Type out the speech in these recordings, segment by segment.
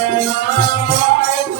Narayana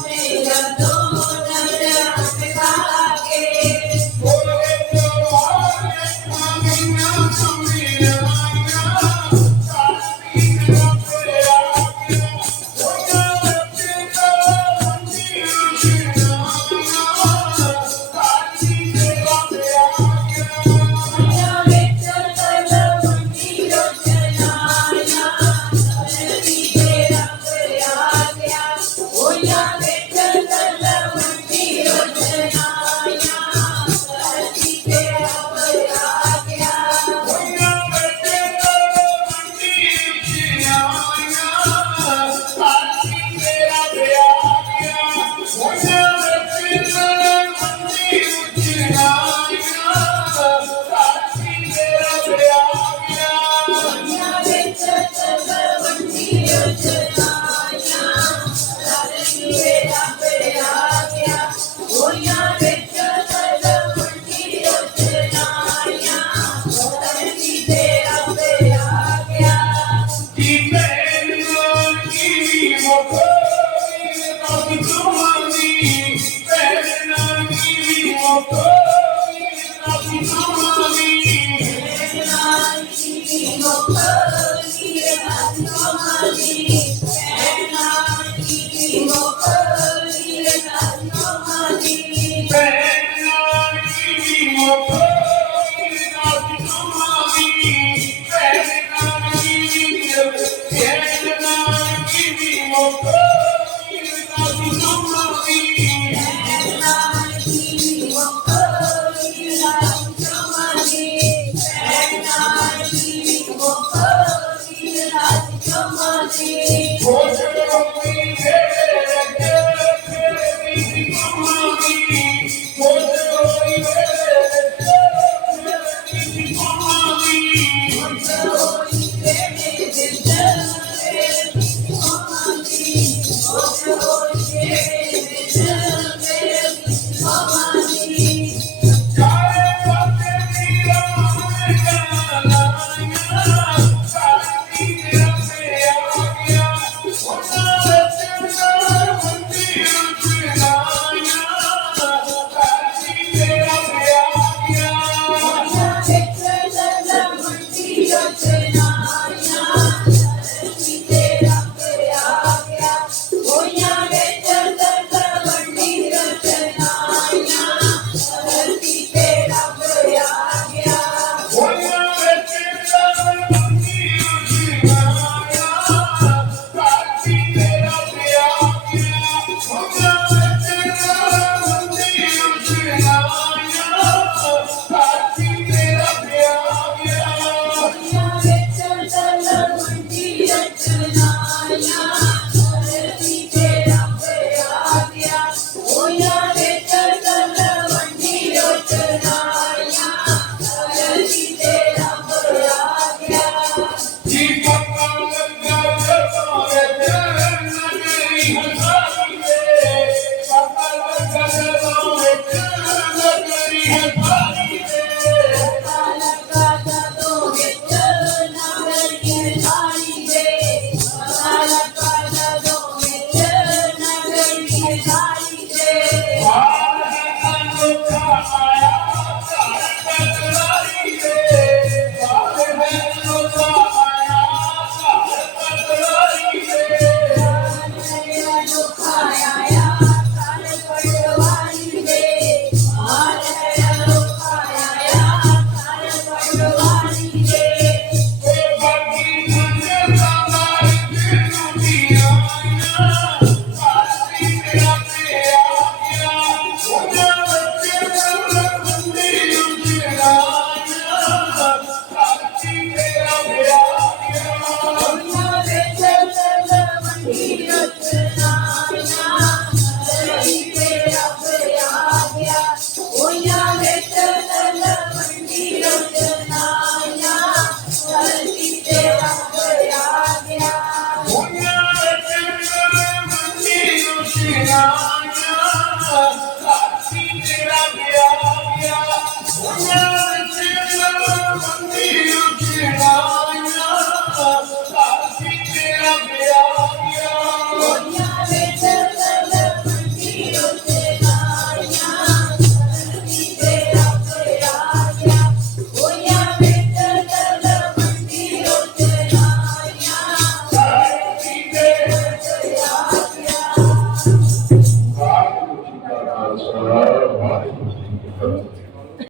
peace.